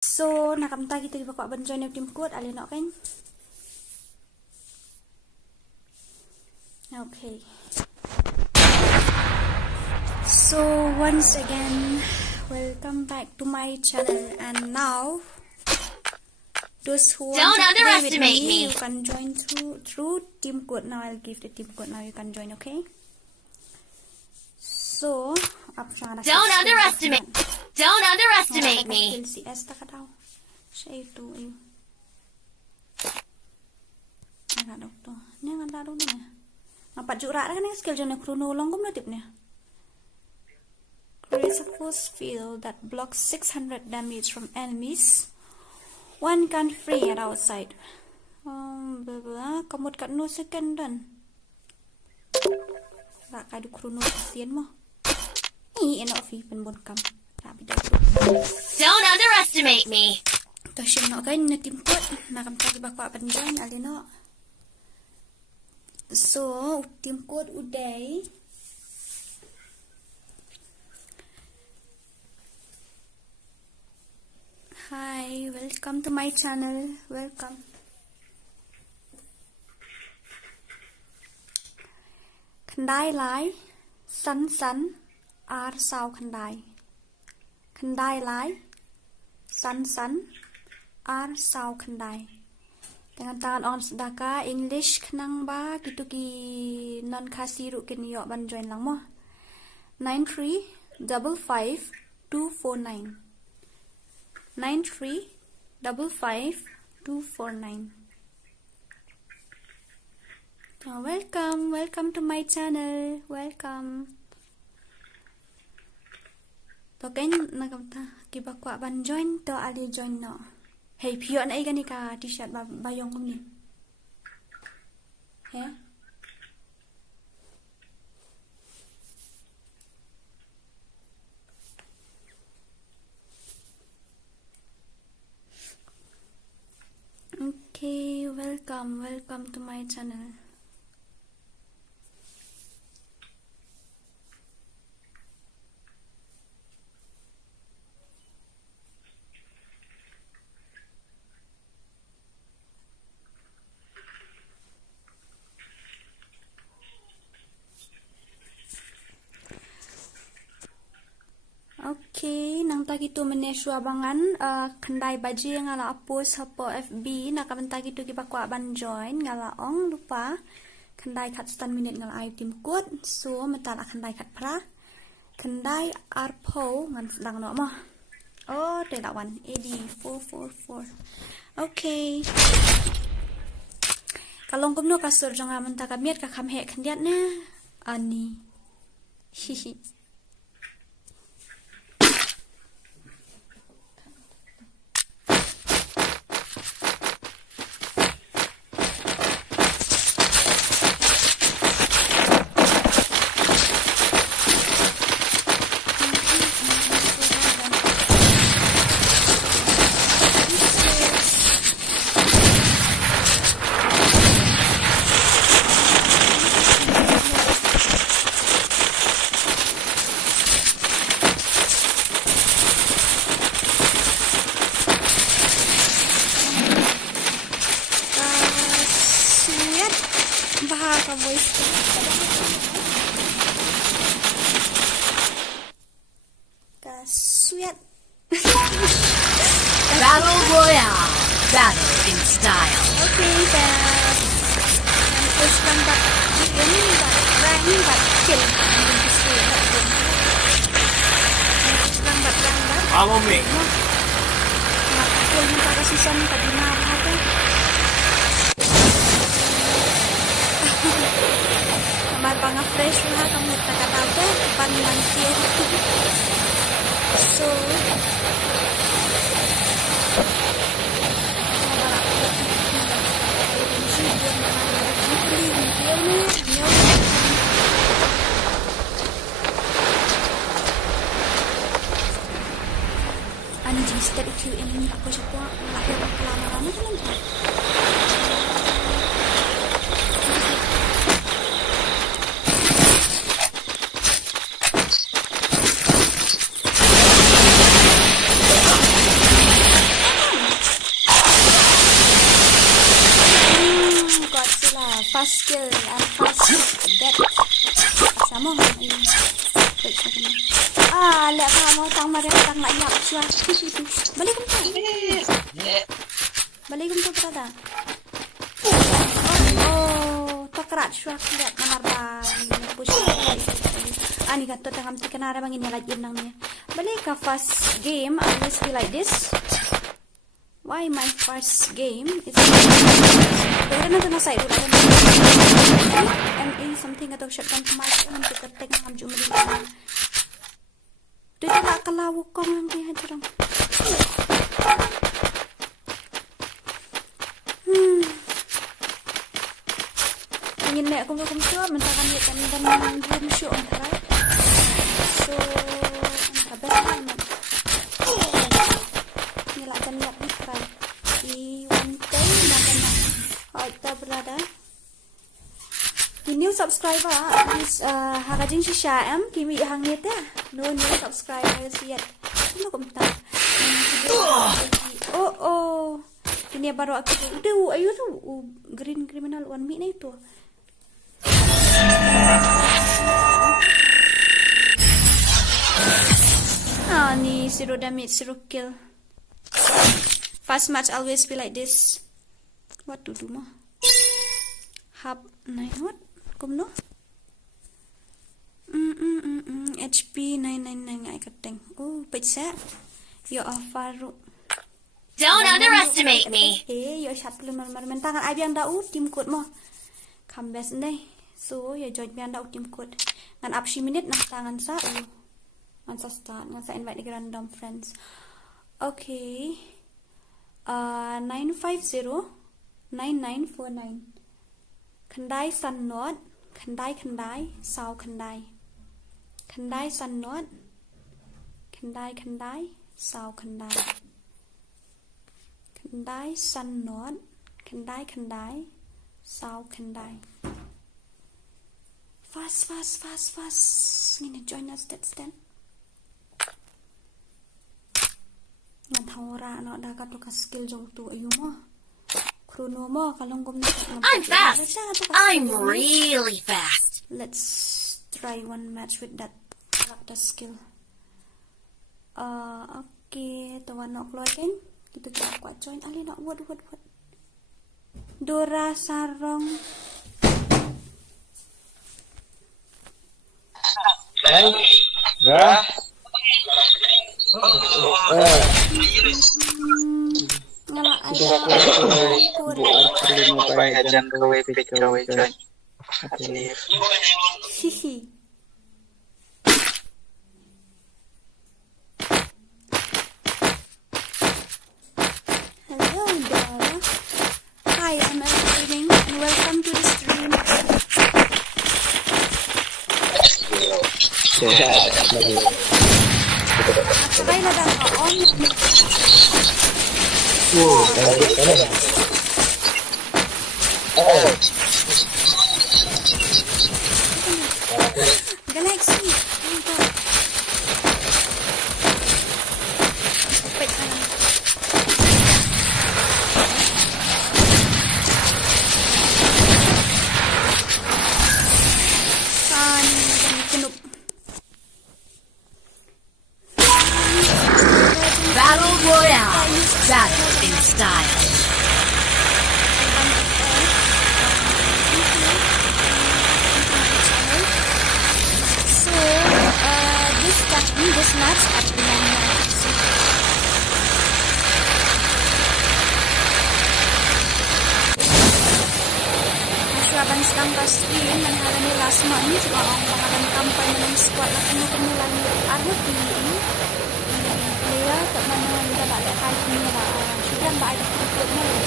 So, nakamta kita dibawa bantuan yang tim kuat alin nak kan? Okay. So, once again, welcome back to my channel, and now those who want to play with me, you can join through team code. Now I'll give the team code. Now you can join, okay? So, don't underestimate me. CS ta ka daw. Siya ito ayun. Ana daw to. Nya nganda daw niya. Napajura ra kan skill jone chrono long kum na tip niya. Creates a force field that blocks 600 damage from enemies. One can free at outside. Blah blah. Kamot kat no second dan. Ra ka du chrono sien mo. Enak fi penbon kam. Don't underestimate me. Tashin no kan na tim kuat nakam tagi bakwa panjang alino. So tim kuat uday. Hi, welcome to my channel. Welcome. Khandai lai san ar sao khandai. Khandai lai san ar sao khandai. Dengan tangan on sedaka English kenang ba gitu ki non khasi ru kin yo ban join lang mo. 9355249. 9355249. Welcome to my channel. Welcome. To kan nakamta kibakwa ban join to ali join no. Hey pio na igani ka t-shirt bayong kum ni. He? Okay, welcome to my channel. Okay, nang tagi tu menesu abangan kendai baji yang ngala post hapo FB nak tagi tu kibakwa ban join ngala ong lupa kendai kat stan minute ngala ai tim kod so mental kendai kat pra kendai arpo ngan sedang no mah. Oh, that one AD444. Okay. Kalau kumno kasur jangan mentaka miat ka kamhe kendiat na ani. Hihi. Battle royale. Battle in style. Okay, guys. Terus tambah ini rani kill. Follow me. Aku minta kasih sana tadi marah tu. Kamar panga fresh lah kamu kata apa? Pan nanti. So. Ani jenis tadi Q ini aku coba lahir kelamaran itu nanti. fast skill and fast death. Sama ini. Lihat kamu tang mari tang nak nyap sia. Balik kum tu. Balik kum tu berada. Takrat sia lihat manar bang. Push. Ani kata tangam tikenara bang ini lagi nang ni. Balik ka fast game I always feel like this. Why my first game is Dora na sa iro ME something atau shotgun kemas ang pagkatek ng amjum rin dito na kalawo ko ang kihadirang ingin na akong kumsyo mentakan niya kanilang ng kumsyo ang taray so ang kabel naman nilakan niya ni try one time naman na ito brada the new subscriber is hakajing si syiemFF kimi hang nit no new subscribers yet ano kumta ini baru aku udah ayo tu green criminal one minute na ito ni zero damage zero kill. Fast match always be like this. What to do mo? Hub 9 what? Kumno? HP 999 ay kateng. Oh, pizza. Yo faru. Don't underestimate me. Yo shot lumar mentangan ay biang dau tim code mo. Kambes ndai. So yo join biang dau tim code. Ngan up shi minute nak tangan sa. Ngan sa start, ngan sa invite the random friends. Okay. 950-9949 Khandai Sun Not Khandai Sao Khandai Sun Not Khandai Sao Khandai Sun Not Khandai Sao Khandai Fast Ngini join us that stand Ngan thawra no da ka to ka skill jong tu ayu mo chrono mo kalong gum I'm fast. I'm really fast. Let's try one match with that character skill. Okay, to one o'clock kan kita kuat join ali nak what Dora sarong ngala ajan kowe join hihi hello Dora. Hi, I'm Lyndem and welcome to the stream. Sabay na daw on. Galaxy. Wait. Battle Royale. Battle in style. So, this match at the Masyaban sekarang pasti mengalami last month orang mengalami kampanye ng squad na kumukulan arut ini dia tak mana dia tak ada kali ni lah sudah tak ada ikut mana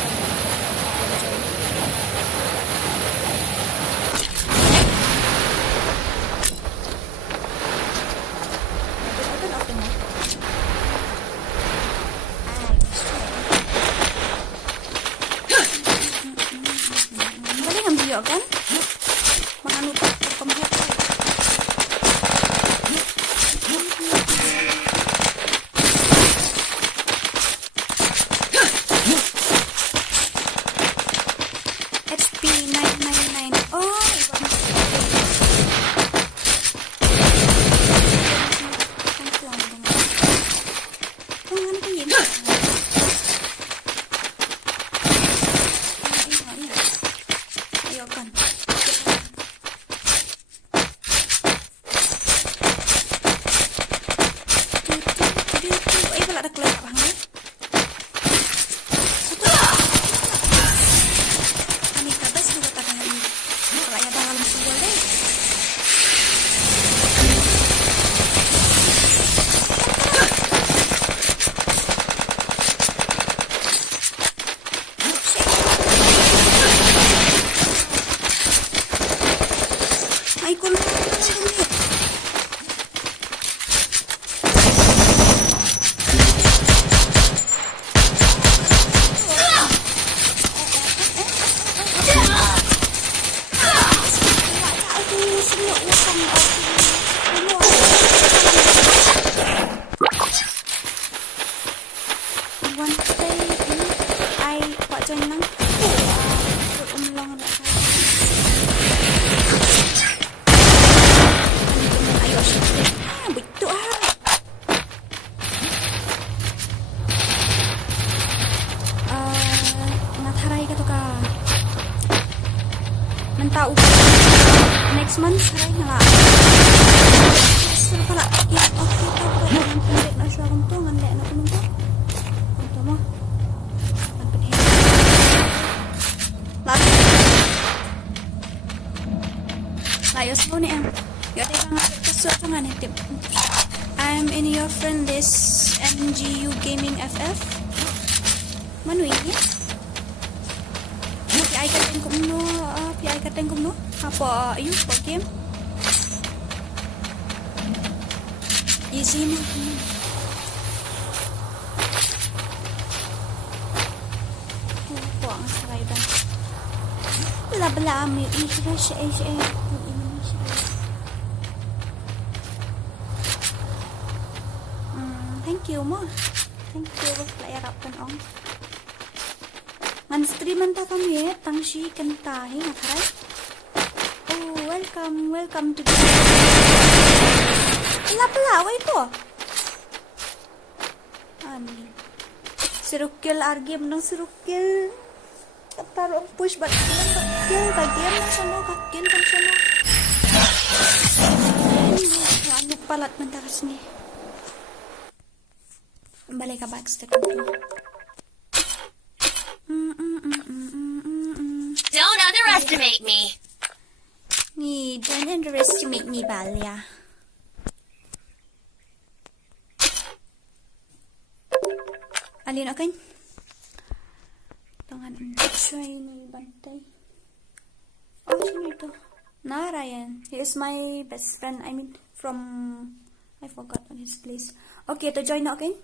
kan makan lupa komplek HP 999 ai kun next month saray nga sila pala ya okay ta ko ang pendek na siya kung to ngande na kuno ko ito mo last layos mo ni am yate bang kasut nga ni tip I'm in your friend list MGU Gaming FF Manui ya PI kateng kumno apa ayo po game easy mo po ang saray ba bla mi isra siya thank you mo thank you player up kan ong man stream anta kami tangshi kantahi nakaray oh welcome to pala wait po ani sirukil argim nang sirukil tarong push bat kill bagian ng sano kakin kang sano ano palat mentaras ni balik ka backstep Don't underestimate me. Don't underestimate me, Balya. Alin akin? Tangan try ni bantay. Oh, sino ito? Narayan. He is my best friend. I mean, from I forgot on his place. Okay, to join na akin.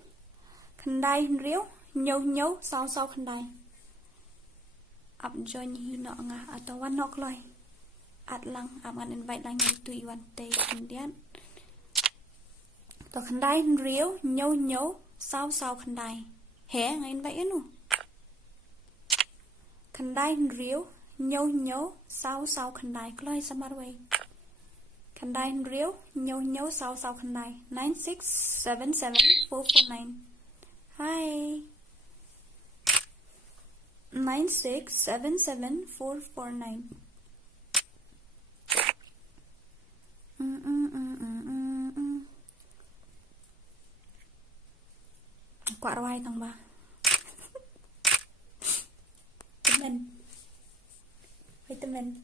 Kanday Rio. Nhau sao kanday. Up join hino nga atau one knock loy at lang aman invite lang itu iwan tay kemudian to khandai rio nhau sao khandai he nga invite inu khandai rio nhau sao khandai kloy samarway khandai rio nhau sao khandai 9677449 hi 9677449 Quạ rai tầng 3 temen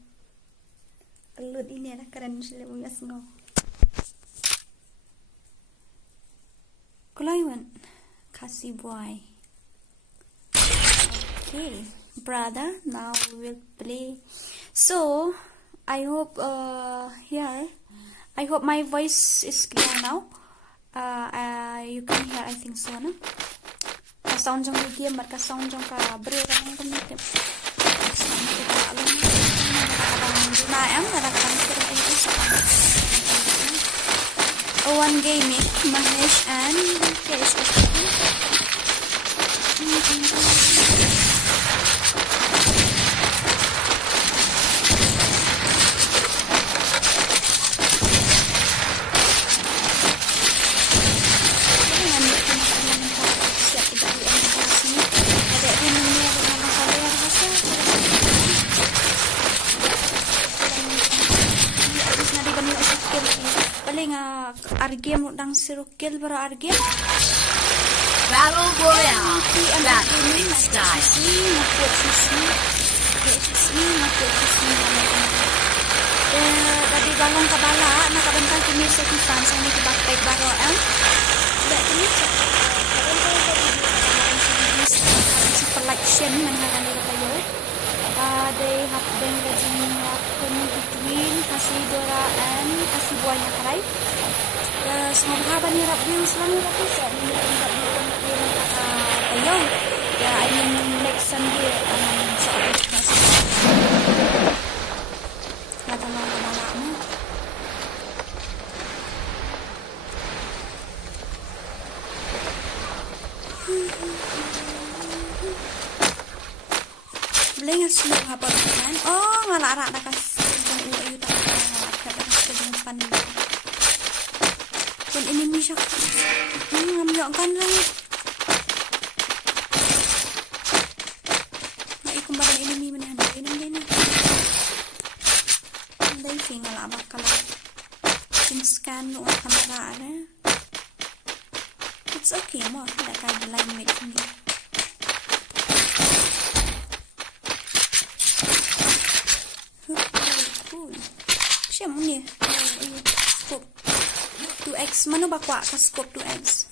kelut ini adalah keren sila punya sengau Kulaiwan Khasi boy. Okay, brother, now we will play. So, I hope I hope my voice is clear now. You can hear, I think so, no? Sound jong game, but sound jong ka bro lang kung nito. One gaming, Mahesh and KSF. Argem udang sirukil para argem Battle Royale. Battle in style. Tadi balong kabala nakabantay kini sa kisan sa ni backpack baro kini sa selection ng nakalala kayo they have been getting between Khasi, Dora, and Khasi boy nakaray. Semua bahaban ni rap views lang ni rap set ni rap views ayong. I mean next Sunday sa office. Natanong ko na mo. Boleh nga slow hapon kan? Oh, ngala-ara na kasi kung iyo ta ka kasi yung panin. Kung enemy siya. Ngamyo kan lang. Mai kumbaran enemy man han din na. Dai fi ngala bakala. Scan no kamera na. It's okay mo, that kind of line making it. Cool. Siya mo niya. Scope 2x. Mano ba kwa ka scope 2x?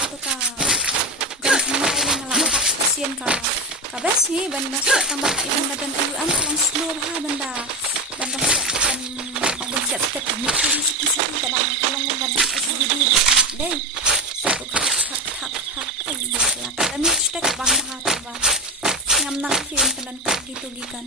Ito ka. Ganit mo kayo na lang. Kapasiyan ka. Kabesi, banda sa tambah ilang na banda ang slow ha banda. Banda sa ang banda sa teknik sa kadang kalau ngomong SVD deh. Satu hak ayo lah. Kami cek bang bahasa ba. Ngam nang film penan gitu gikan.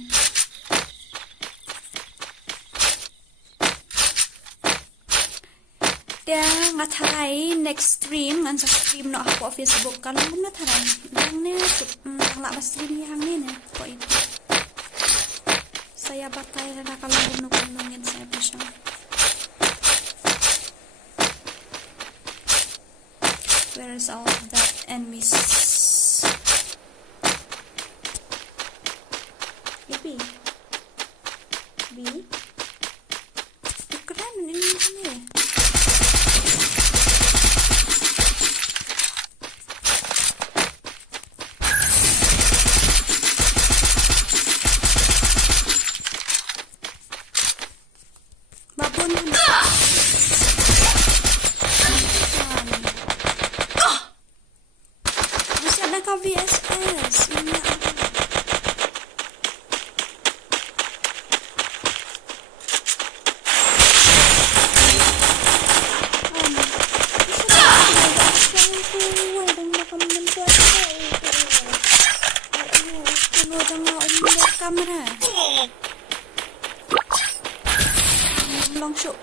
Dia ngatarai next stream ngan sa stream no ako Facebook kan ngum na tarai yang ne ang la stream yang ni ne po itu saya batay na kalau nungin saya pasang where is all of that enemies Ibi keren ini ni VSS ini kamera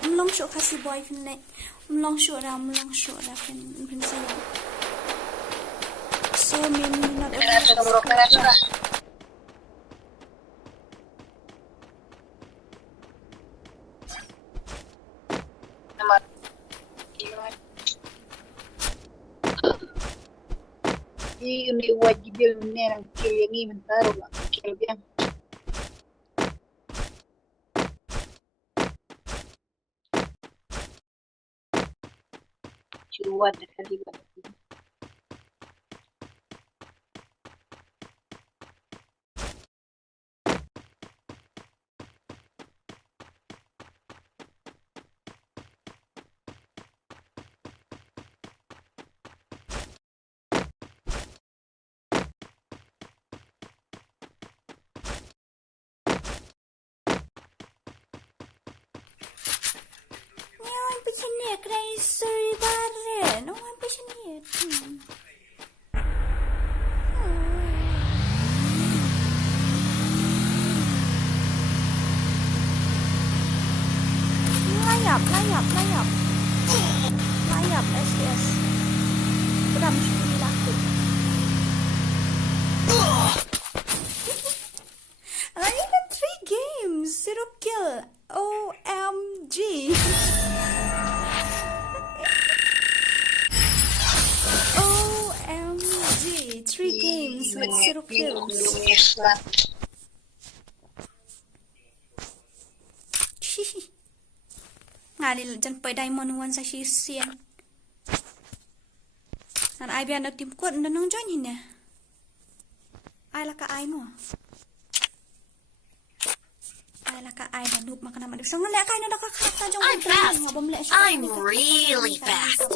melong Khasi boy kena melong show dah kan saya so many not ini wajib menang yang ini mentaro lah kelebihan cuat kali banget. Passionate, crazy barre. No, I'm passionate. Layap, SES. Beram sekali laku. I even 3 games, 0 kill. OMG. OMG, 3 games with 0 kills. Ngadil jan pai diamond 1 sa sian. Nan ai bian tim kuat nang join hin ya. Ai la ka ai mo. I'm fast. I'm really fast.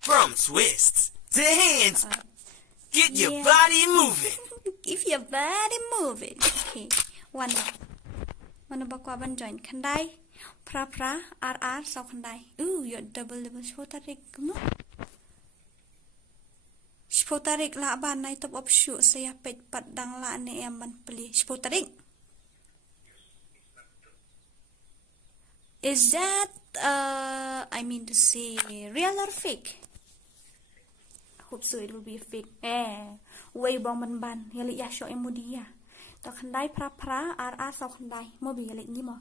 From twists to hands, get your body moving. Give your body moving. Okay. One bakwa ban join. Kandai. Pra RR sau kandai. Ooh, you're double shpotarik no? Shpotarik la ban nai top of shoe saya pet pat dang la ne em ban peli. Shpotarik. Is that I mean to say real or fake? Hope so it will be fake. Way bong ban yali ya show emodia. To khandai pra RR sau khandai. Mo bi yali ni mo.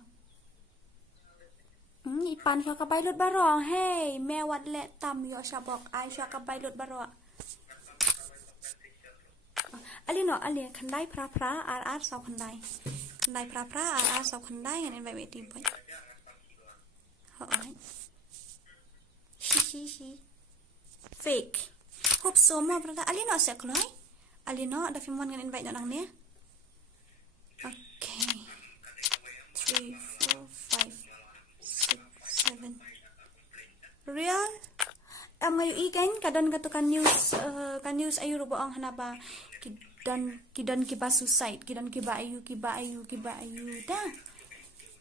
Ipan siya kabay lut barong. Hey, me wat le tam yo shabok. Ay siya kabay lut barong. Alino ali khandai pra RR sau khandai. Khandai pra RR sau khandai and invite team point. Shi. Fake. Hope so mo brother. Alino sa kloy. Alino ada film ngan invite nang ni. Okay. 3 4 5 6 7. Real? Ngayon ikan kadang katukan news ayu rubo ang hanapa kidan kiba suicide kidan kiba ayu dah.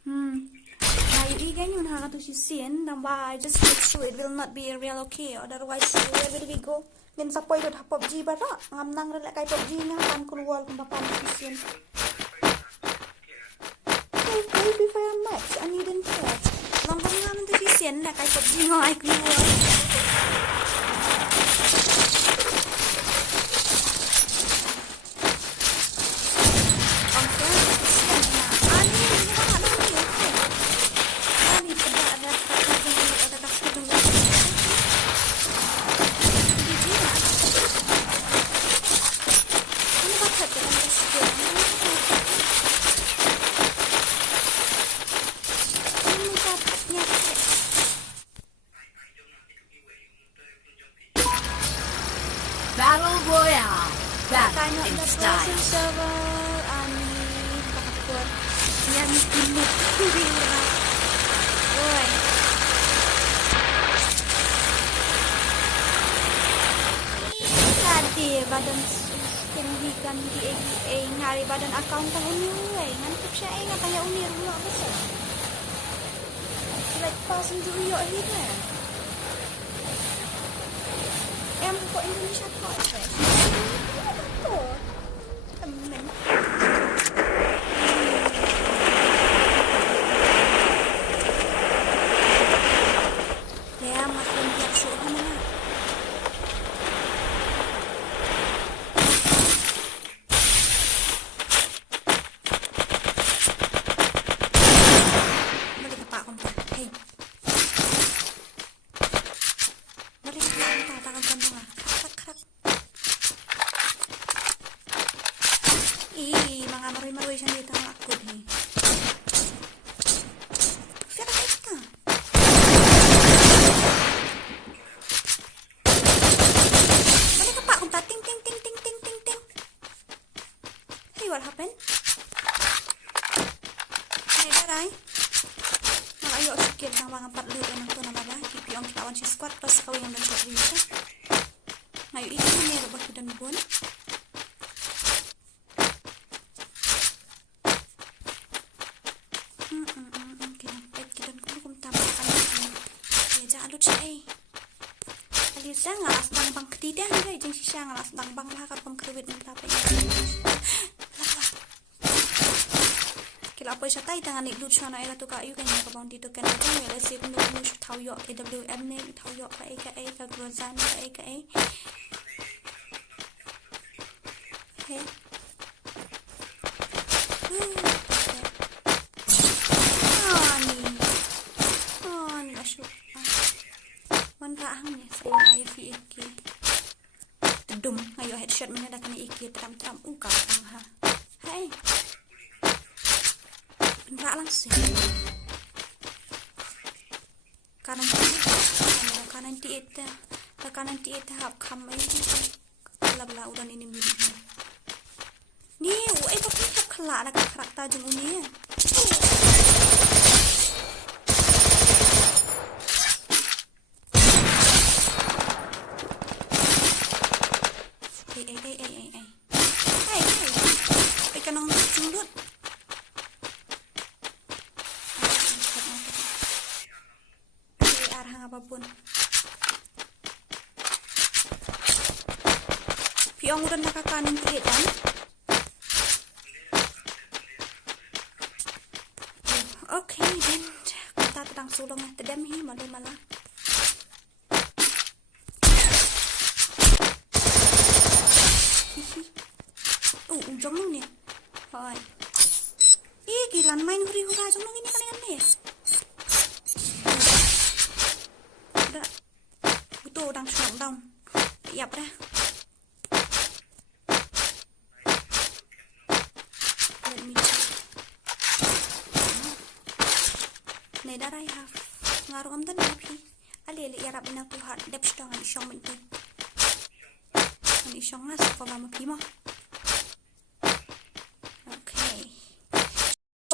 Ngayon ikan yun hakatu si sin namba just make sure it will not be real, okay, otherwise where will we go? Then sa poy dot PUBG ba ra ngam nang rela kay PUBG nga kan kulwal kung papan si sin. Maybe for a match I needn't care. Long kang naman to si sin na kay PUBG nga ay kulwal. Battle Royale. Battle in style. Badan tinggikan di ngari badan account tang uni ngantuk siya ngataya uni rulo besar. Like pahsyntiew yo hina. Em kok Indonesia kok fresh. Betul. Temen. Ya, makin tiap suhu mana? What happened? Hey, Ayo sikit ng mga patlo ng to na bala. Keep yung kitawan si squat pas kau yang dan shot rinsa. Ngayon ito meron ba kita nubon? Kita kum tama kan. Ya jangan lupa Alisa ngalas bang bang ketidak ni jeng sisa ngalas bang bang lah kapam kerwit ng tapay. Kila apa siya tayo tangan ni lucu na ila tu kayu kan yang kabang dito kan aja wala si kung lucu tau yo AWM ni tau yo ka grozan ka he ani asyuk wan raang ni sa ay iki dum ayo headshot mana dak ni iki tram uka ha hey Nggak langsung kanan tiita hap kamay bla bla udan ini mirip nih bakit kelak ada karakter jeng uni ya. Ikan nong cundut. Arah apapun. Piong udah nakakanin kan? Okay, then kita tedang sulung tedem hi malu malah. Ujung nung ni. Hai. Gilan main huri-hura jong nung ini kan ni. Udah. Butuh udang shnong down. Yap dah. Let me check. Này đã đây ha. Ngaruh am tan napi. Ali yarap ina tu hat dep shtong an shong mentu. An shong na sa ma pi mo.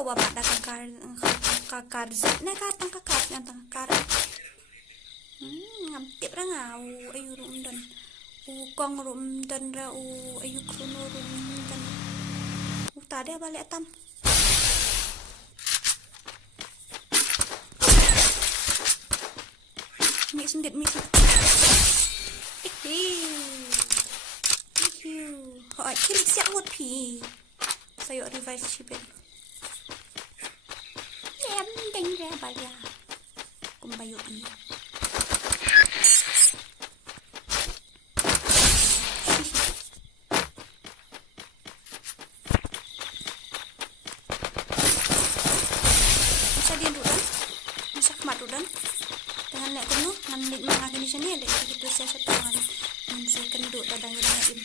Bapak dah kakar zat na katang kakar ngantang kakar ngamtip ra ngau ayu rumdan kong rumdan ra ayu krono rumdan tadi balik tam mi sendit mi hỏi kilik siap một pi sayo revive chipet đánh ra bà già cùng bà dụ ý bisa dia dulu bisa kemat dulu dengan lek kuno nan lik mengakhiri di sini lek gitu saya setangan saya kenduk dadang im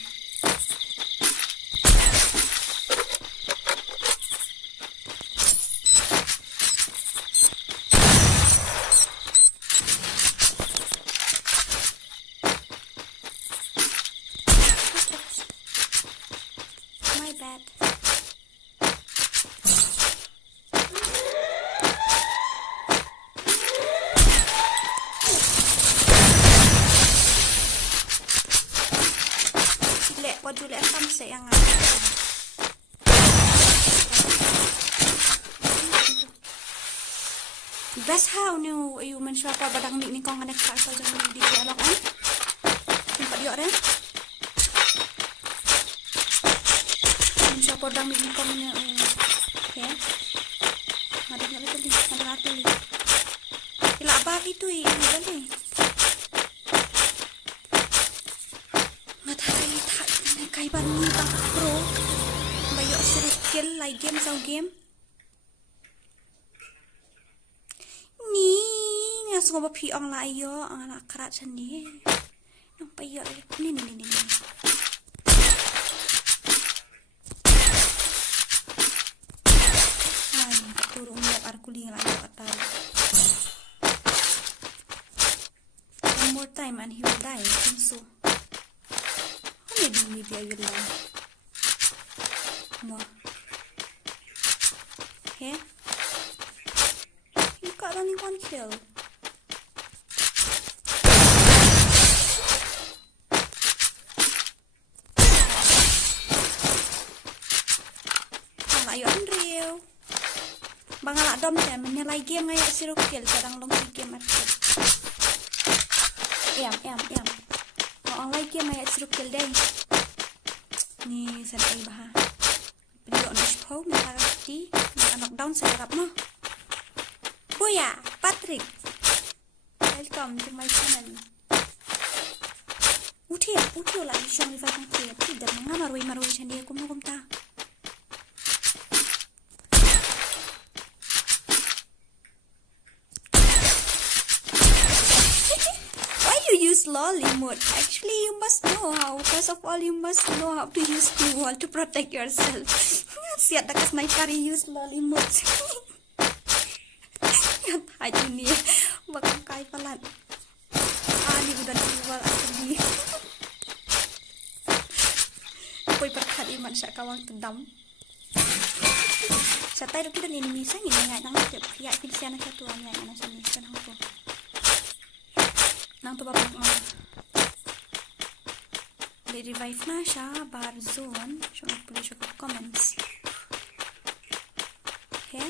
That's how new you mention apa badang mik ni kong anak tak saja di Paralok kan? Tempat dia orang. Mention apa badang mik ni kong ni okay. Ada nak betul ni, ada nak betul ni. Ila apa itu ini balik. Matahari tak kai ban ni tak pro. Bayar serius like game sau game. Semua bapi orang lah yo, anak kerat sendiri. Nampak yo ni. Ay, turun lihat arkuling lah yo atas. One more time and he will die. So, maybe I will die. More. Okay. You got only one kill. Ayo Andrew. Bangalak dom saya menyalai game ngayak sirup kill kadang long game market. Em. Online game ngayak sirup kill deh. Ni saya bah. Video on show minta di knockdown saya rap no. Boya, Patrick. Welcome to my channel. Uthi lah shong rival sang tiap tidak mengamarui channel aku mau ta. Use lolly mode. Actually, you must know how. First of all, you must know how to use the wall to protect yourself. Siap dah sniper use lolly mode. Yang tadi ni bakal kai pelan. Ni udah dijual asli. Koi perkat iman syak kawang tendam. tay được cái đơn ini saya ini ngại nang chụp ya pin na satu ngại na sini kan hang tu nang tu bapak mau di revive na siya bar zone so puli siya comments okay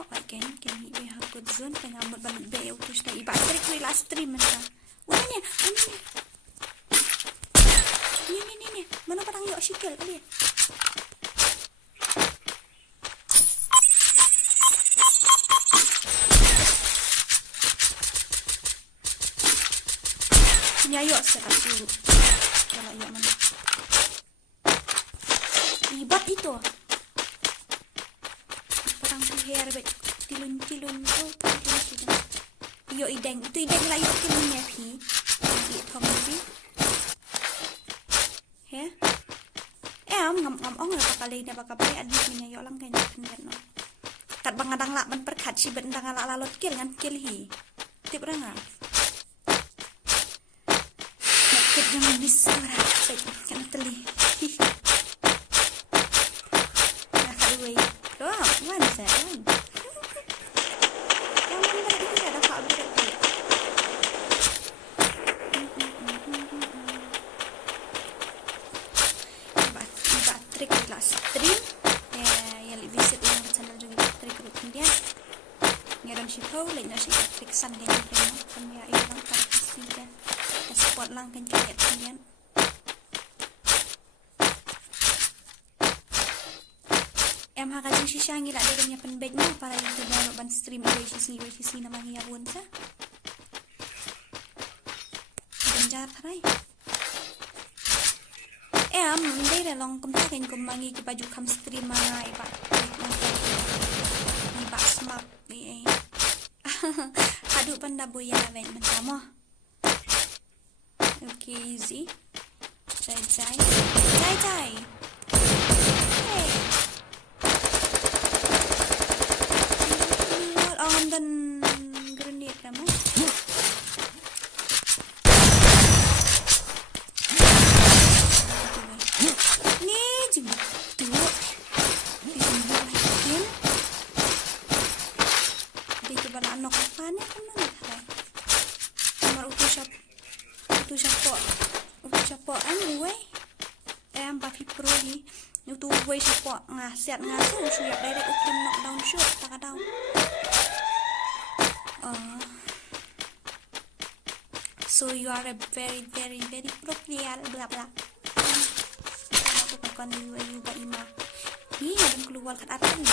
oh again can we have good zone tengah mut balik be auto sta iba trik we last stream na ini mana parang yuk sikil kali punya yuk sekat dulu kalau yuk mana ibat itu parang hair bet tilun yuk ideng itu ideng lah yuk kilnya pi di thong he ngam ong la pakali ne pakapai adis ni yo lang kan no kat bangadang la man perkhat si ben dang la lot kil ngan kil hi tip ranga nak kit yang bisura kan teli nah kadui go one second yang mana dia ada pak bu stream ya visit yang channel juga trik kemudian ngeran si tahu lain nasi trik san kan ya ilang para kasih kan support lang kan kemudian hakaji si syangi lah dia punya penbegnya para yang download ban stream sisi nama dia pun sa benjar tarai đây là lòng công tác hình cùng mangi ke baju kam stream mana iba smak ni hadu panda boya ven mentamo okay easy jai hey on dan grenade kamu siap ngaso siap direct ukin knockdown shot tak ada so you are a very pro player bla bla aku bukan you ba ima ni ada keluar kat atas ni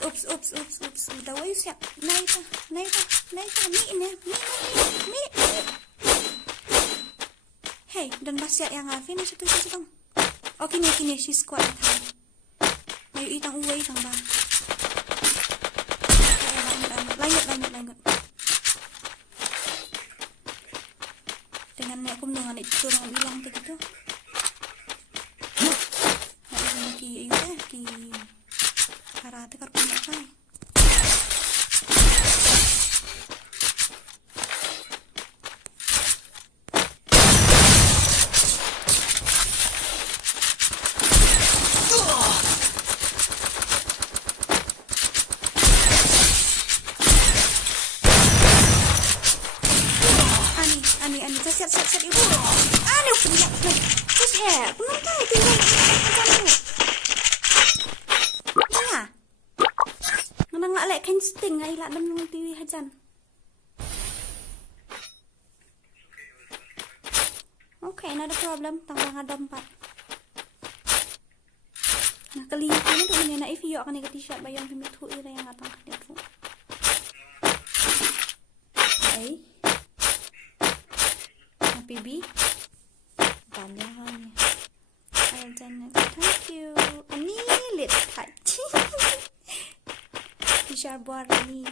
oops udah wei siap naik ni hey, dan basiat yang finish itu dong. Oh kini si squad tadi. Ayo itang uwe itang bang. Lanjut. Dengan nek kum dengan itu orang bilang begitu. Nak ki ayo ki karate kar kum nak kai. Siap ibu. Aduh, punya. Terus belum tahu tinggal macam mana. Mana ngak lek kan sting ai lak dem nang TV hajan. Okay, not a problem. Tanggang ada 4. Nah, kali ini tu ni nak video akan ikat t-shirt bayang pemitu ira yang atang dia tu. Okay. Baby, banyak. Thank you. Ani lit touch. Bisa buat ni.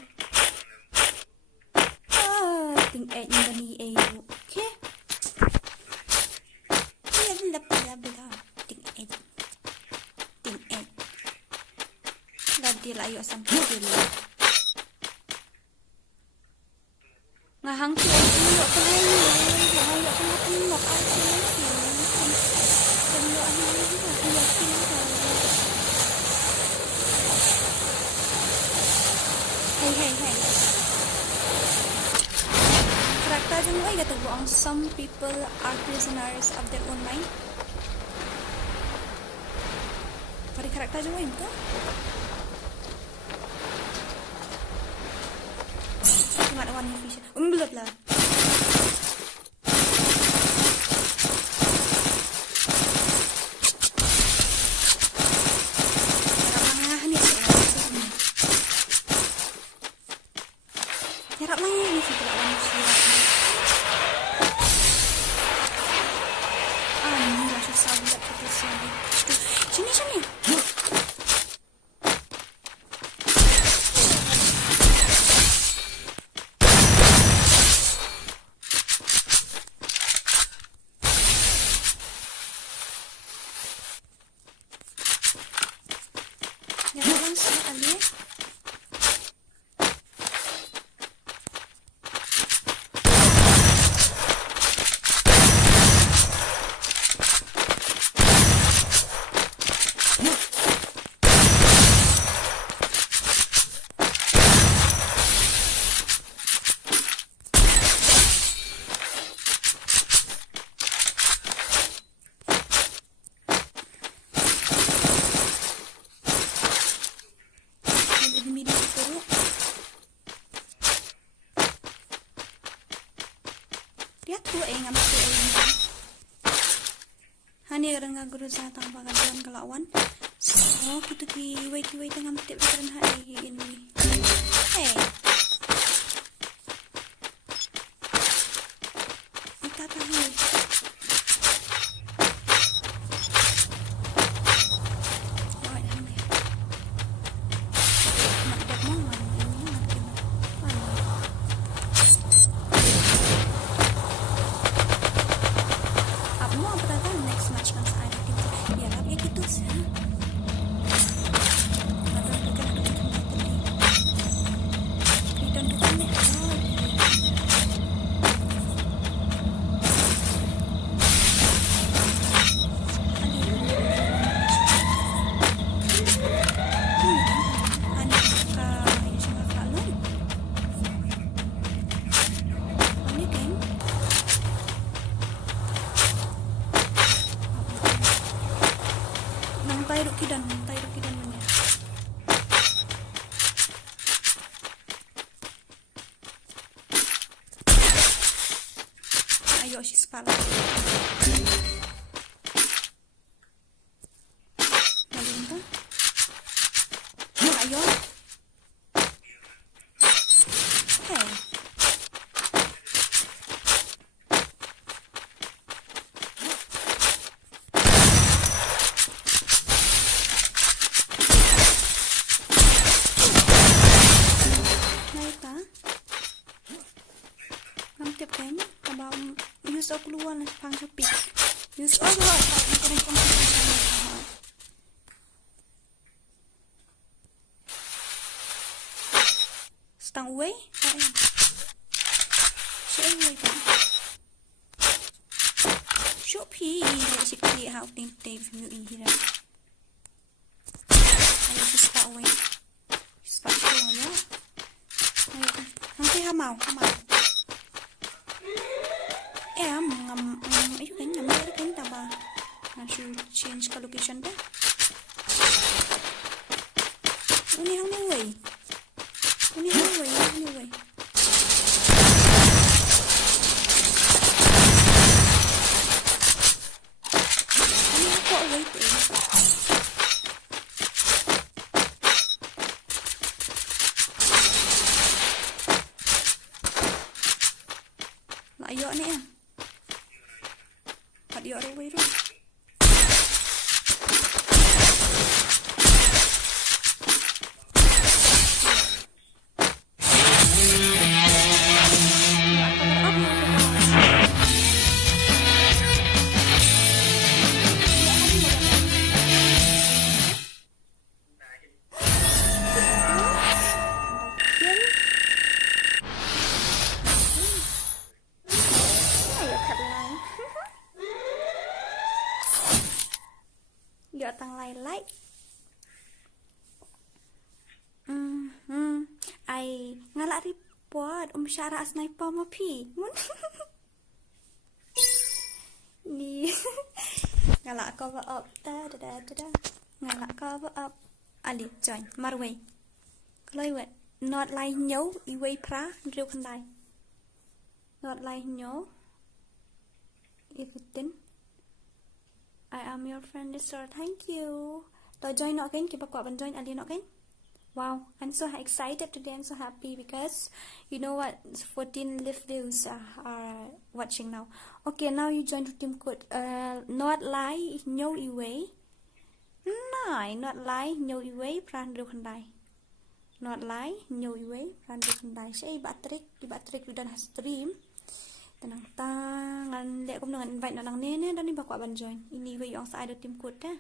Ting ni ayu. Okay. Dia bela. Ting Dah dia layu sampai dia. Ngahang tu ayu kena ni. Ayu kena tengok ayu. Hey. Karakter jeng oi kata buang. Some people are prisoners of their own mind. Pada karakter jeng oi betul? Cuma ada one vision. Belum lah. Sini. Ya, langsung Ali. Hani kadang guru sa tang pagkawan kalawan. So kita kiway tengah tip kan hari ini. Hey. Kita tahu. Tayo mana? Ayo si spala. Malinta. Ayo. Hey. Use of keluar lah pang sepi. Use of keluar. Stang away. Shopee. Sikit how ting view ini dah. Ayo start away. Start keluar ya. Ayo. Nanti hamau. Ayun kan namanya kan taba masuk change ke location dah. Ini way. Ini way. Ini aku away tu. Ayo ni ya. Di orang way tu. Dựa tăng like. Ai ngalak report syara sniper ma pi. Ni ngalak cover up da. Ngalak cover up. Ali join marway. Kloi wet not like nhau iway pra riu khandai. Not like nhau. If it didn't, I am your friend, sir. Thank you. To join not again, keep a quap and join Ali not again. Wow, I'm so excited today. I'm so happy because you know what? 14 live views are watching now. Okay, now you join the team code. Not lie, no away. Nai, not lie, no away. Pran do khandai. Not lie, no away. Pran do khandai. Say battery, di battery we don't have stream. Tenang tangan, lihat kamu dengan invite orang nenek dan ni bakal ban join. Ini we yang saya ada team code dah.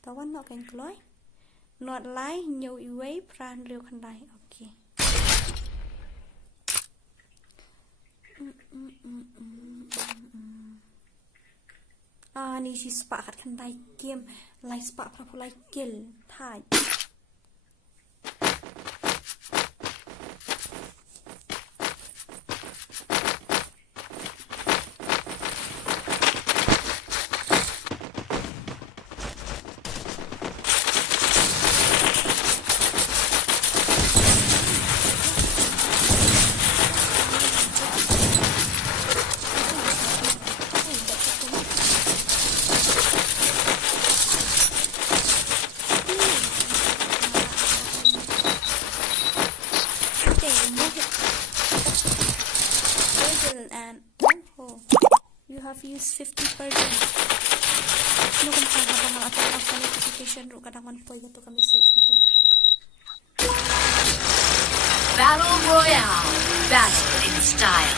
Tawan nak kan keluar. Not lie, nhiều away, pran real khandai. Okay. Ni si spak kat khandai game, like spak prapu like kill, thai. Use 50%. No kung saan habang ang ating off notification ro kadang man po ito kami stage nito. Battle Royale. Battle in style.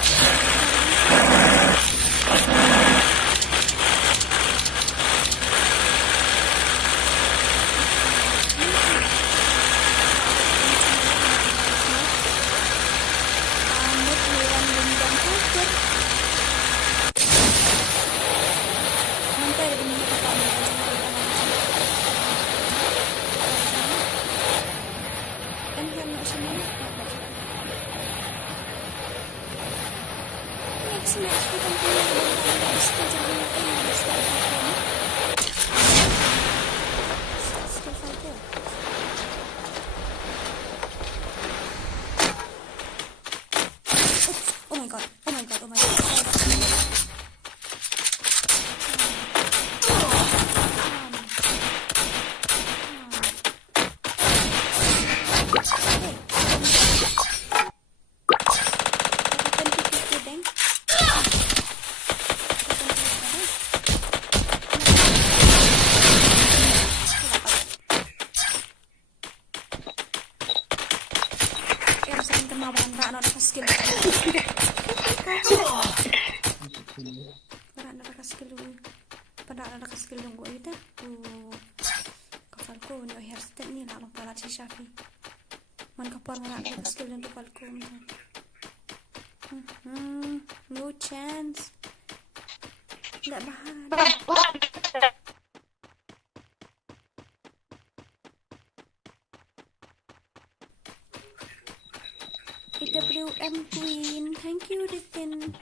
No chance. Nggak bahan. AWM Queen, thank you, Ritin.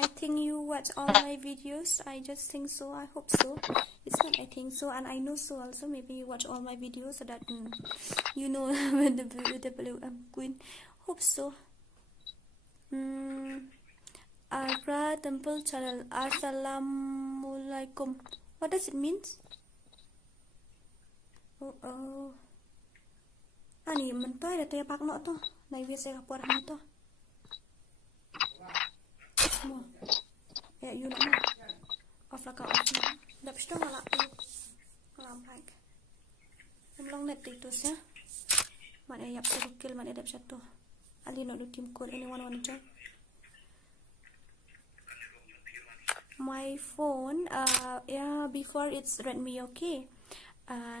I think you watch all my videos. I just think so. I hope so. It's not I think so, and I know so also. Maybe you watch all my videos so that you know the AWM Queen. Hope so. Agra Temple Channel. Assalamualaikum. What does it mean? Oh. Ani mentoy ada taya pak nok to. Nai biasa kapur hani to. Semua. Ya you nak mau. Off lah kau off. Dah pasti ngalak tu. Ngalak baik. Semlang net itu sih. Mana yap sedikit mana ada satu. Ali nak do team code. Anyone want to join? My phone, before it's Redmi, okay.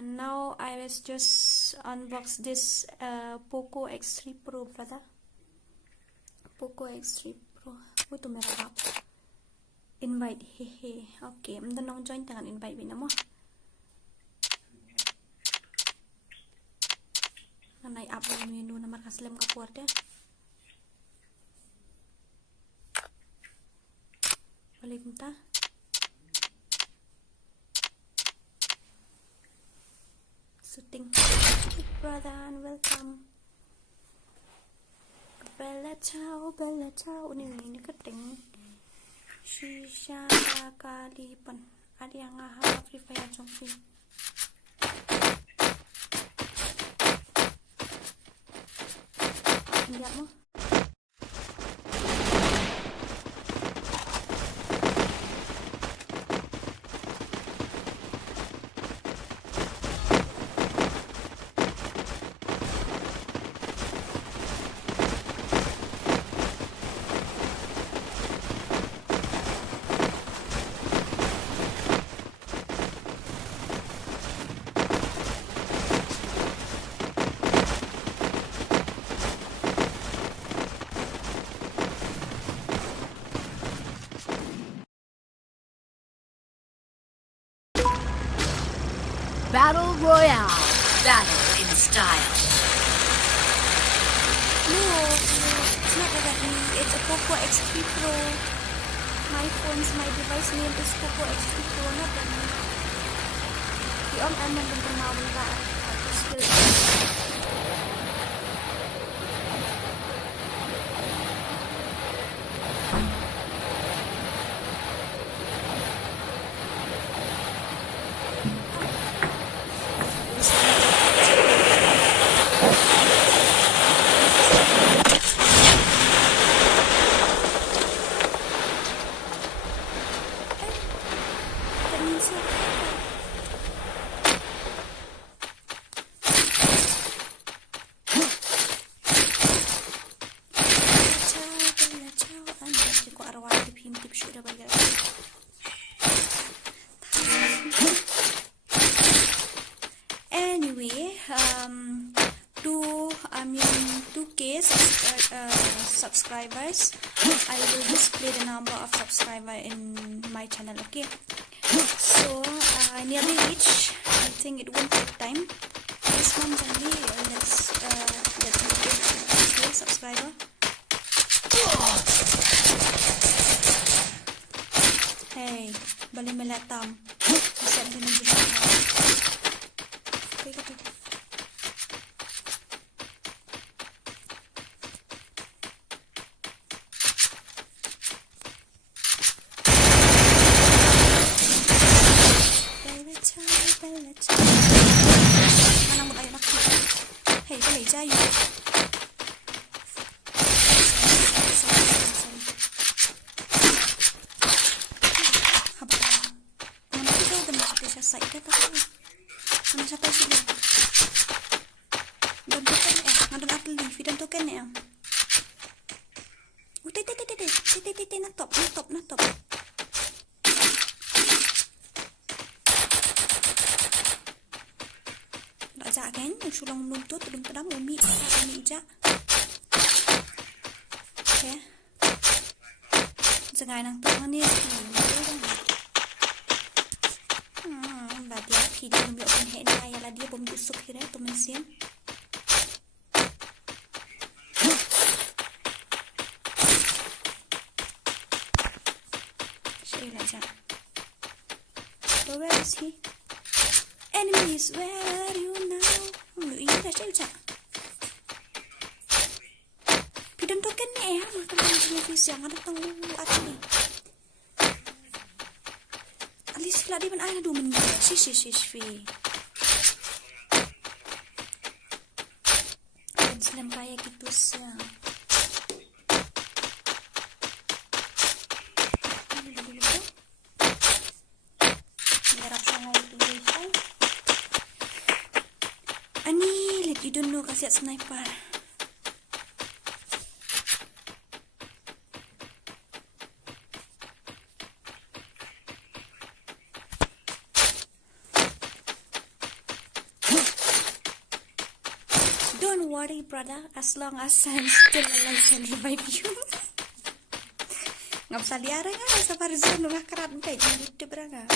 Now I was just unbox this Poco X3 Pro, brother. Poco X3 Pro. Itu merah. invite hehe. Okay, nong join dengan invite bina mo. Nanay upload menu na markaslam kapur dia. Balik minta. Shooting. Brother and welcome. Bella ciao. Ini keting. Shisha kalipan. Ada yang ngahap Free Fire Jongfi. Lihat mo. Battle Royale. Battle in style. No, it's not about me. It's a Poco X3 Pro. My device name is Poco X3 Pro, not that me. The I'm not going to still. Anyway, to 2K subscribers, I will display the number of subscribers in my channel. Okay, so I nearly reach. I think it won't take time. This month only. Let's get subscriber. Hey, balik melatam. Bisa dengan juga. Okay, kata. Mana mau ayo nak? Hey, boleh jayu. Side ka tayo. Ano sa tayo sila? Gantukan ngadun at leaf. Gantukan Tete, na top. Raja kan, sulang nuntut, belum pedang umi ja. Okay. Jangan nang tuang ni. Dia khi dia ambil open head ni ayalah dia bom busuk kira tu mesin. Shayla ja. Where is he? Enemies, where are you now? Ini dah Shayla. Pidam token ni makan televisi yang ada tang atas ni. Alis lah dia mana ada 2 minit. Shish fi. Dan selam kaya gitu siang. Garap songong tu guys. Ani, let you don't know kasih sniper. Don't worry, brother. As long as I'm still alive, I can revive you. Nggak usah liara kan, sabar zon lu kerat kayak YouTube beranga.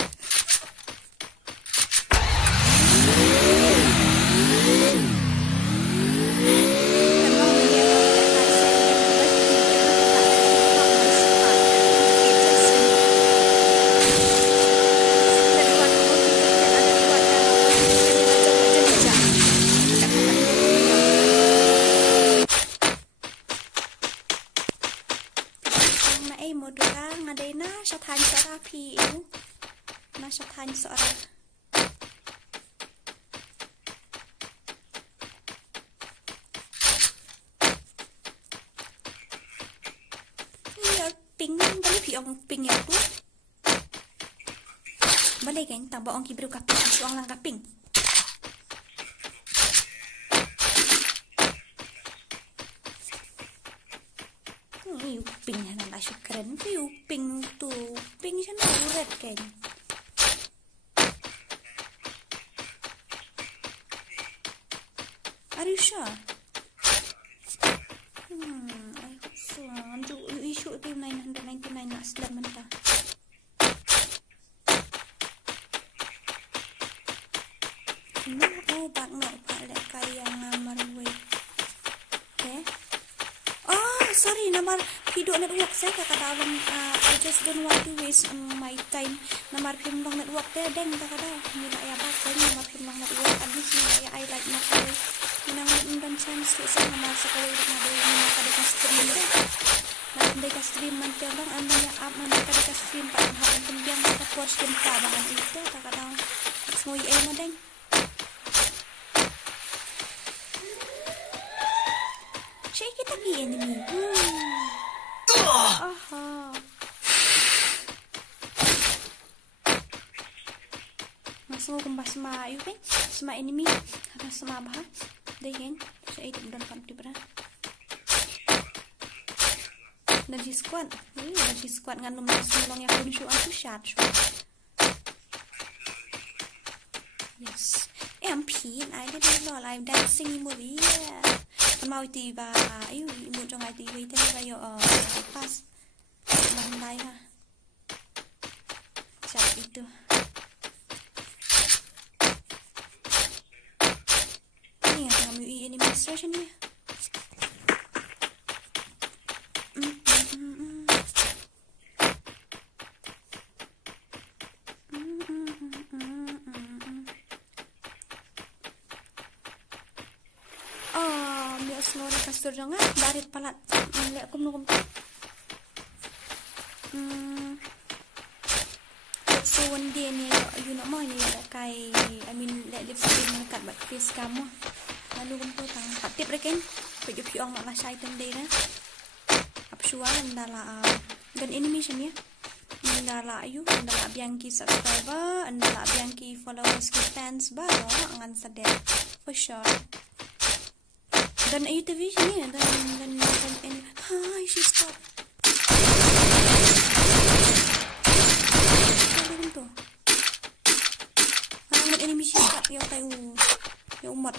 Dora ngadai na syatan seorang piu na syatan seorang ya ping balik piong ping ya tu balik kan tak bawa orang kibru kaping suang lang kaping ping na la syukran tu ping siya na urat kan are you sure I hope so anju issue tu 999 na slam manta no bak no pa le kaya ngamar we okay sorry, namar video network saya kakak dalam I just don't want to waste my time. Namar film long network deh deng kakak dah. Mila ya pakai namar film long network. Abis mila ya I like nak kau. Minang dan chance tu saya namar sekolah untuk ngadu minang kada stream deh. Nak mereka stream nanti bang anda ya up mereka kada stream pak hal pendiam kita post game bangan itu kakak dah. Semua emo deng. Kita pergi enemy. Aha. Masuk kembas smak you kan? Smak enemy. Ada smak bah. Deh kan? Saya itu dan panti berah. Dan si squad. Dan si squad ngan nomor semulong yang pun show aku shot. Yes. MP, I didn't know I'm dancing movie. Mau tiba, ayu ibu jong ai tiba itu kayo pas bandai ha. Cak itu. Ini yang kami ini administration ni. Selora kasur jangan barit palat lek kum nukum tu so one day ni you nak mau ya kai I mean lek lipstick dekat bat face kamu lalu kum tu tang patip rekin pergi piong nak lah syai tende na apa suan ndala dan animation ya ndala you ndala biangki subscriber ndala biangki followers ki fans baru angan sadar for sure. Dan ayu TV ni dan hi she stop. Tolong tu. Orang enemy she stop ya tahu. Ya umat.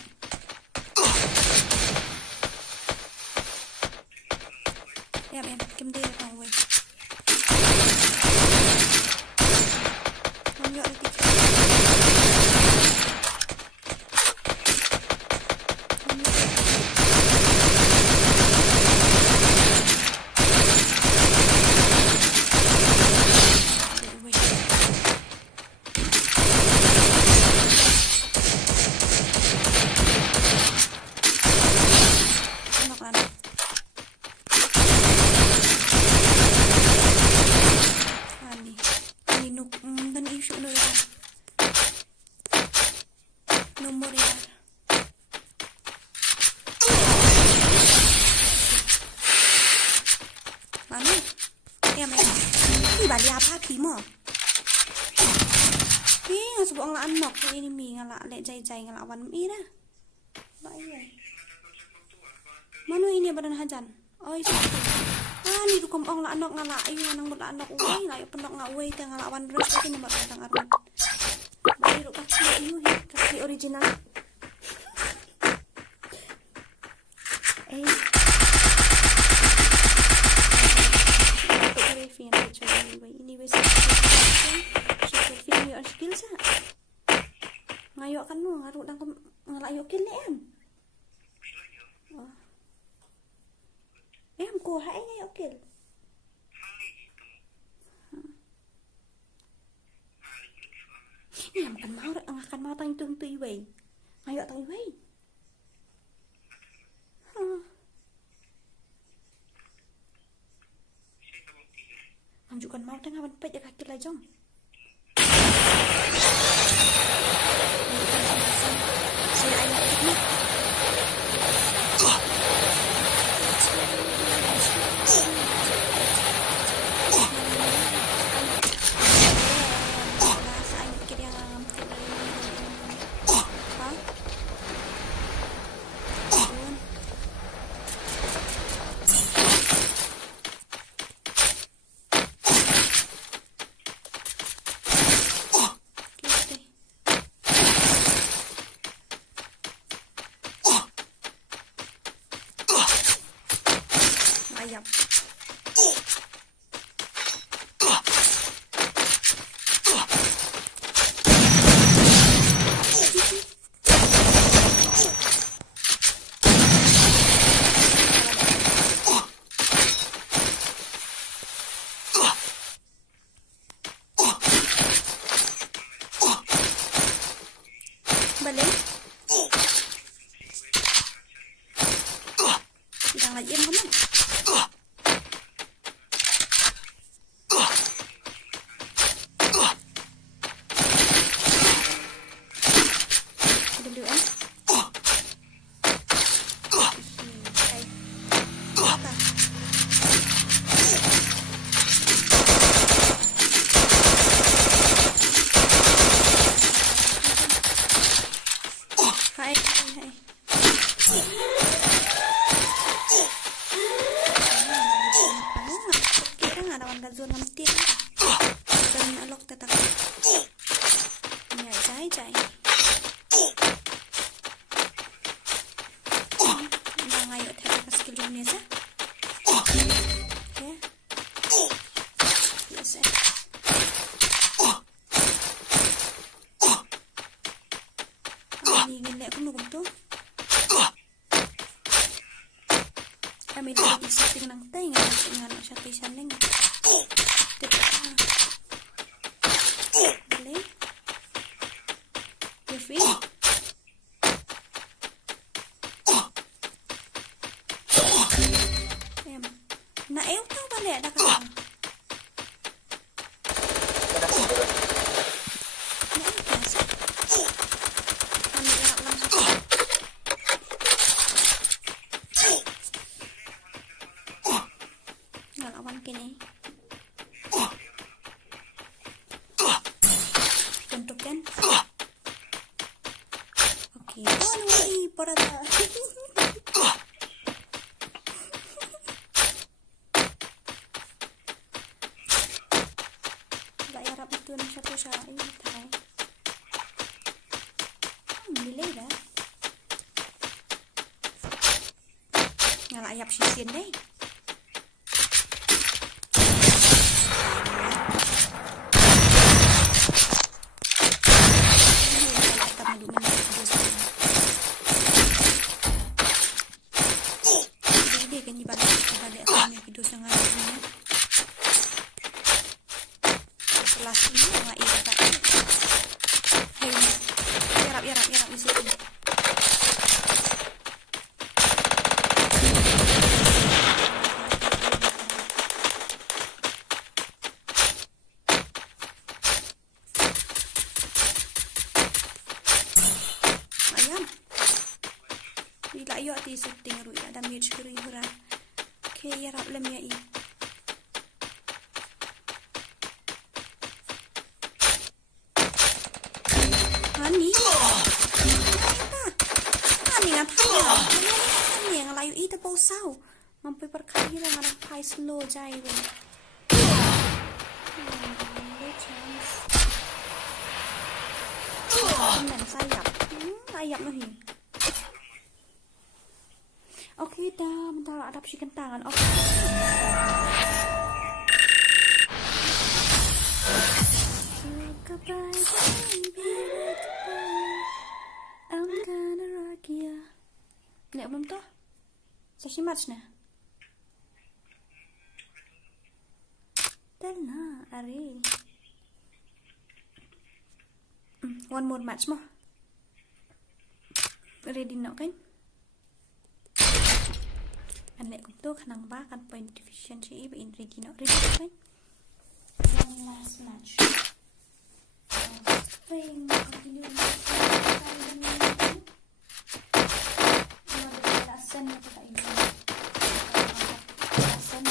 Ya kim dia tahu we. Kamu ya lagi. Dia apa kimo? Nggak sebut ngalak anok ini mi ngalak lek jai ngalak wan mi dah. Mana ini badan hajan? Oh ini. Ni dukom ong ngalak anok ngalak ayu nang ngalak anok uai lah yo pendok ngak uai tang ngalak wan terus ini mak tang arut. Bayi ruk kaki ayu kaki original. ngaruh dang ngalai okil ni em. Em ko hai ngai okil. Ni makan mau akan mau tang tung tui wei. Ngayo tang wei. Tunjukkan mau tengah ban pet ya kaki lah jom. Saya ayah ni. Ayam. Balik. Đang là yên không ạ? Zon ngắm tiếng Tân đã lọc tay tạc Nhảy trái chạy Đang ngay ở theo cái skill này sẽ Okay Yes Ini ngin cũng được tuh Kami dah isi dengan tay dengan satu isaning Boleh? Devi? Em nak em tahu balik dah kata. Ngalawan kini. Tentukan. Okey, anu parada. Dah harap itu nak satu syarat ini tai. Delay dah. Ngala ayap sisin deh. Ayok di setting ru ya damage kuri hura. Ke ya rap lem ya i. Hani. Hani ngapa? Hani yang layu i te pau sau. Mampu perkali lah ngarang kai slow jai we. Dan sayap. Sayap nih. Okey dah, bentar adapsikan tangan. Okey. Goodbye, baby, goodbye. lihat belum tu? So much na. Dah lah, ari. One more match mo. Ready nak kan? Anh lại cũng tốt khả năng bác ăn point efficiency và in ready not ready kan? One last match. Spring continue. Sen na kita ini. Sen.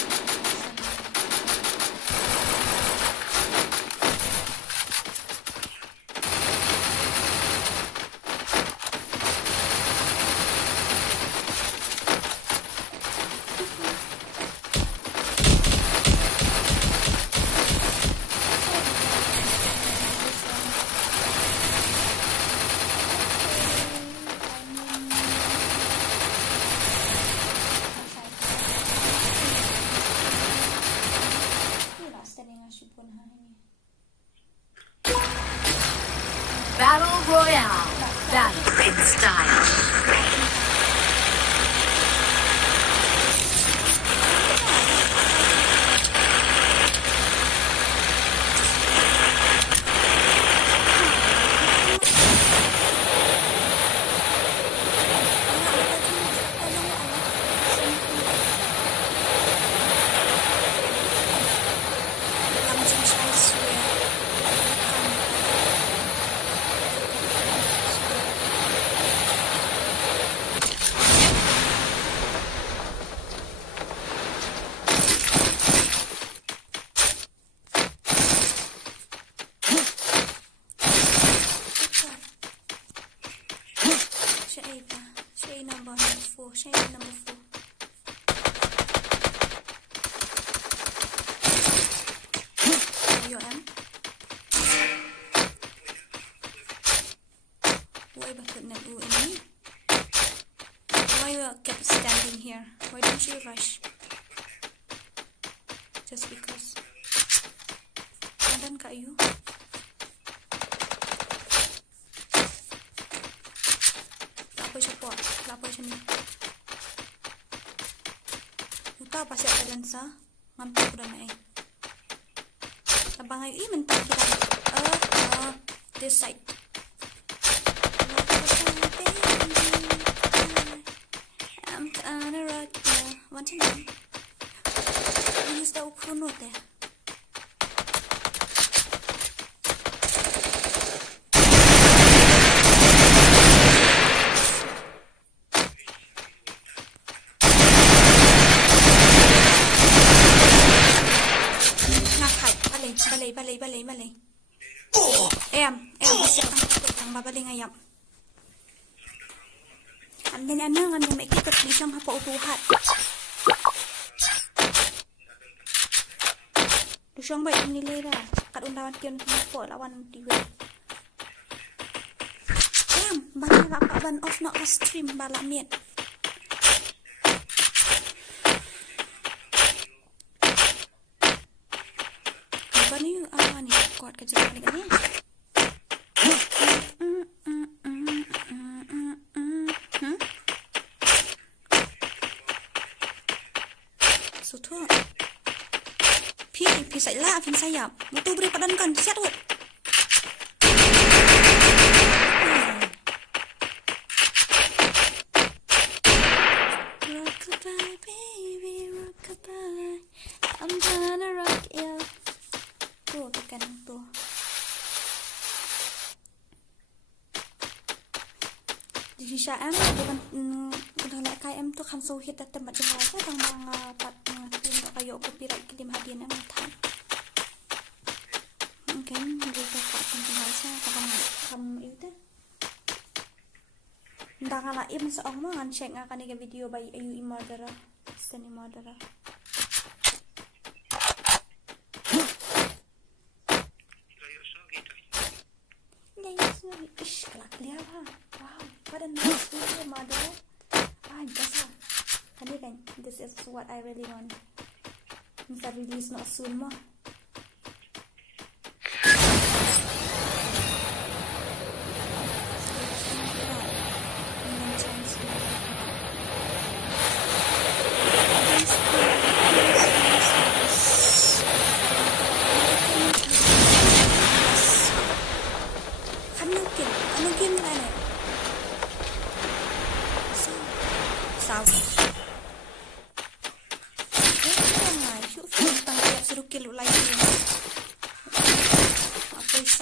Battle Royale. Battle in style. Shade number 4. Your M. Why button net U ini? Why you kept standing here? Why don't you rush? Just because. Kadan kak you? Apa siapa? Apa sini? Uta pasti ada dansa. Ngambil udah naik. Tabang ayo mentang kita. This side. I'm gonna rock you. Want to know? Use the ukuno there. Balay. Em bisa ang babaling ayam. Andin anang ang may kita bisang hapa utuhat. Dusong baik nilai dah. Kat undawan kion po lawan diwe. Em balay apa ban off nak stream balak miet. Ni apa ni kuat kerja ni kan ni suatu pi saya lah fin sayap betul beri padan kan siap tu rockabye baby rockabye I'm gonna rock you. Tuh tekan tuh. Di syiemFF bukan udah like KM tuh kan suhit tempat jengol tuh tang pat ngatin kayo copyright kirim hadiah nang tan. Mungkin juga pak jengol sa kapan itu. Ndak kala im seong mo ngan check nga kaniga video by ayu imadara. Seni madara. Ish, kelak dia apa? Wow, what a nice video, mother. Jasa. Tadi kan, this is what I really want. Bisa release not soon mo.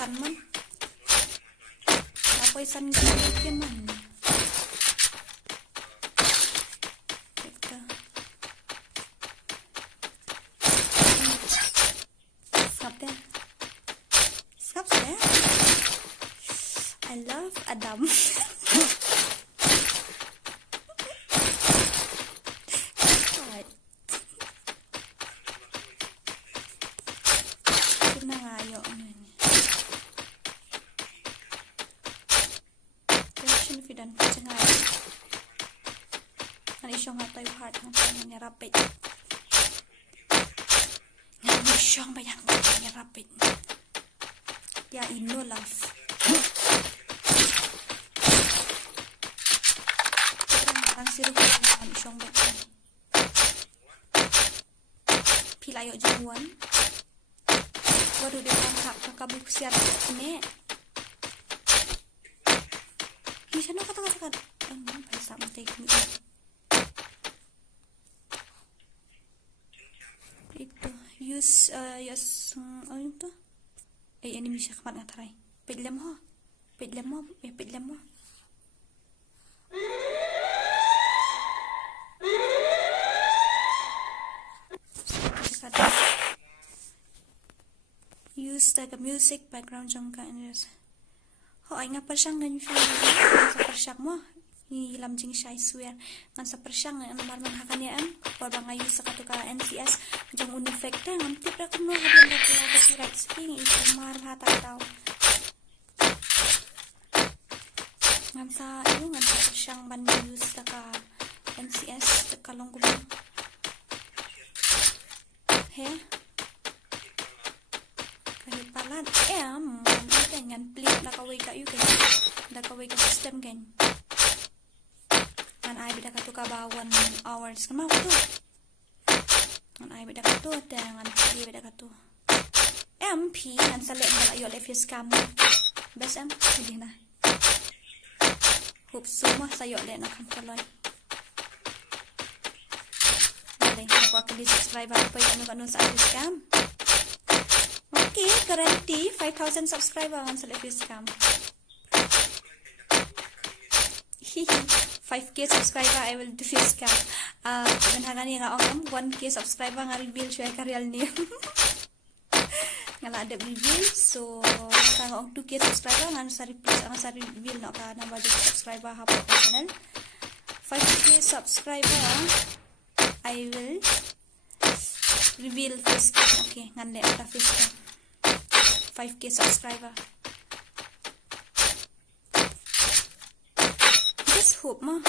san man. Apoy san gini man. I love Adam. Kita ngayo ni. Tension fidan cengai. Ani syong hatai heart ng rapid. Ani syong bayang ng rapid. Ya ino love. Ang sirup ng isang beto. Pilayo jamuan. Waduh dia hak kakabuk siar ni. Bisa nak kata-kata. Bahasa mati ni. Itu use itu. Ini bisa kapan atarai. Pedlam ho. Use like a music background jangka ini. Ho ay nga persyang ganyan film sa persyang mo. Ilam jing siya swer ngan sa persyang ang marman hakanian para ngayon sa katuka NCS jang unifekta ngam tip ra kuno hadin na pula copyright speaking ito mar hata taw. Ngam sa iyo ngan sa persyang ban use sa ka NCS sa kalong gubang. He? Kahit palan ngan plip nakaway ka yun nakaway ka system gan ngan ay bida ka to kabawan hours kamaw to ngan ay bida ka to ngan pili bida ka to MP ngan sali ang yo lefis kamu bes hindi na hope suma sayo le na kamkaloy dali ako di subscribe pa yung ano sa scam. Okay, currently 5,000 subscriber on Selefis Cam. 5k subscriber I will do this cam. Manhagani nga ang 1k subscriber nga reveal siya ka real name. Nga ada reveal so nga ang 2k subscriber nga sa reveal na ka na budget subscriber ha po channel. 5k subscriber I will reveal face cam. Okay, nga le ata face cam. 5k subscriber. Just hope ma.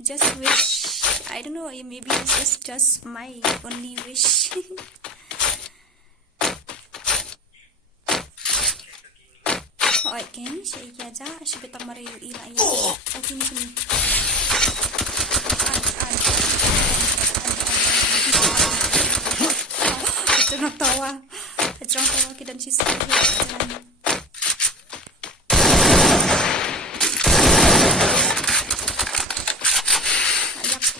Just wish. I don't know, maybe this is just my only wish. Alright, kan? Saya aja, saya betang mari ila ya. Okay, ni. Jangan tawa. Jangan tawa kita dan sisa.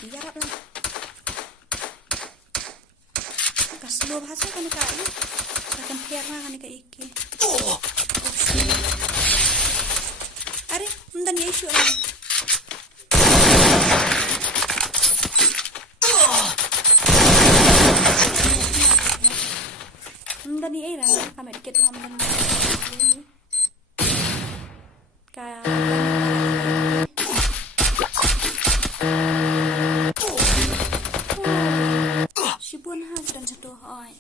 Ayap lah. Kaslo bahasa kan kaya. Akan pera kan kaya iki. Are, mundan ya isu ani. Mundan ni era kami dikit mundan. Ka Sibun ha dan jatuh oi.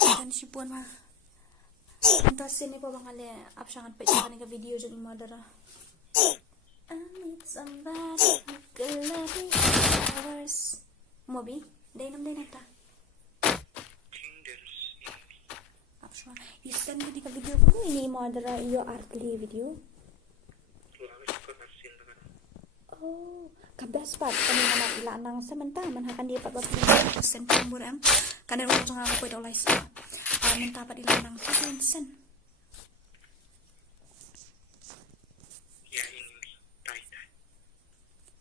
Dan sibun ha. Antas ini pa bangale apsangan pa ikan ka video jud mo dara. I need somebody who can love me hours. Mobi, day nata. Apsa, isan di ka video ko ini mo dara iyo artly video. Oh, kabas pat kami na ilanang samanta man hakan di pat persen pembur am. Kana ro nga ko do live sa. Minta pat ilanang sa sen.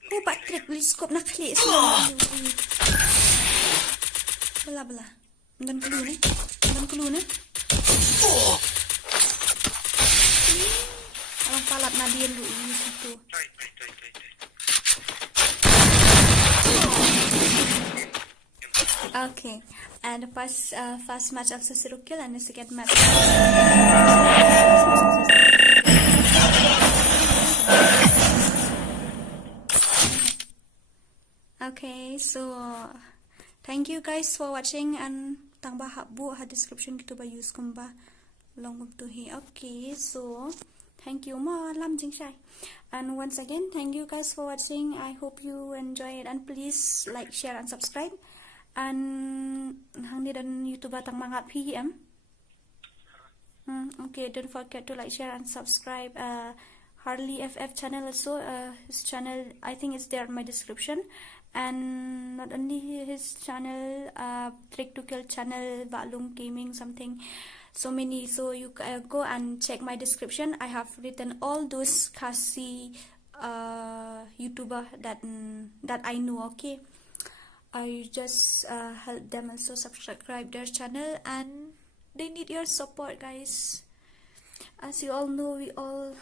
Oh, pat klik teleskop nak klik semua. Bela. Dan kelu ni. Yen lu use itu. Okay, and the first match of Susirukil and the second match. Okay, so thank you guys for watching, and tambah bu ha description gitu ba use kumba long to he. Okay, so thank you ma lam jing shai. And once again, thank you guys for watching. I hope you enjoy it, and please like, share, and subscribe. And hang ni dan YouTube tang mangat PM. Okay, don't forget to like, share, and subscribe. Harley FF channel also. His channel, I think it's there in my description. And not only his channel, Trick to Kill channel, Balung Gaming, something, so many. So you go and check my description. I have written all those Khasi YouTuber that I know. Okay, I just help them also subscribe their channel, and they need your support, guys. As you all know, we all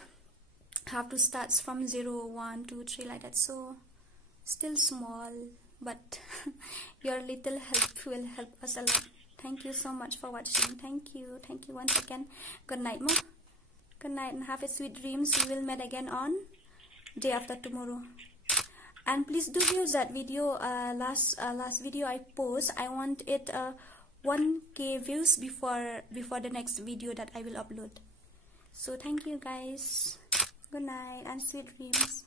have to start from 0, 1, 2, 3 like that. So still small, but your little help will help us a lot. Thank you so much for watching. Thank you once again. Good night, ma. Good night, and have a sweet dreams. We will meet again on day after tomorrow. And please do view that video. Last video I post, I want it 1K views before the next video that I will upload. So thank you guys. Good night and sweet dreams.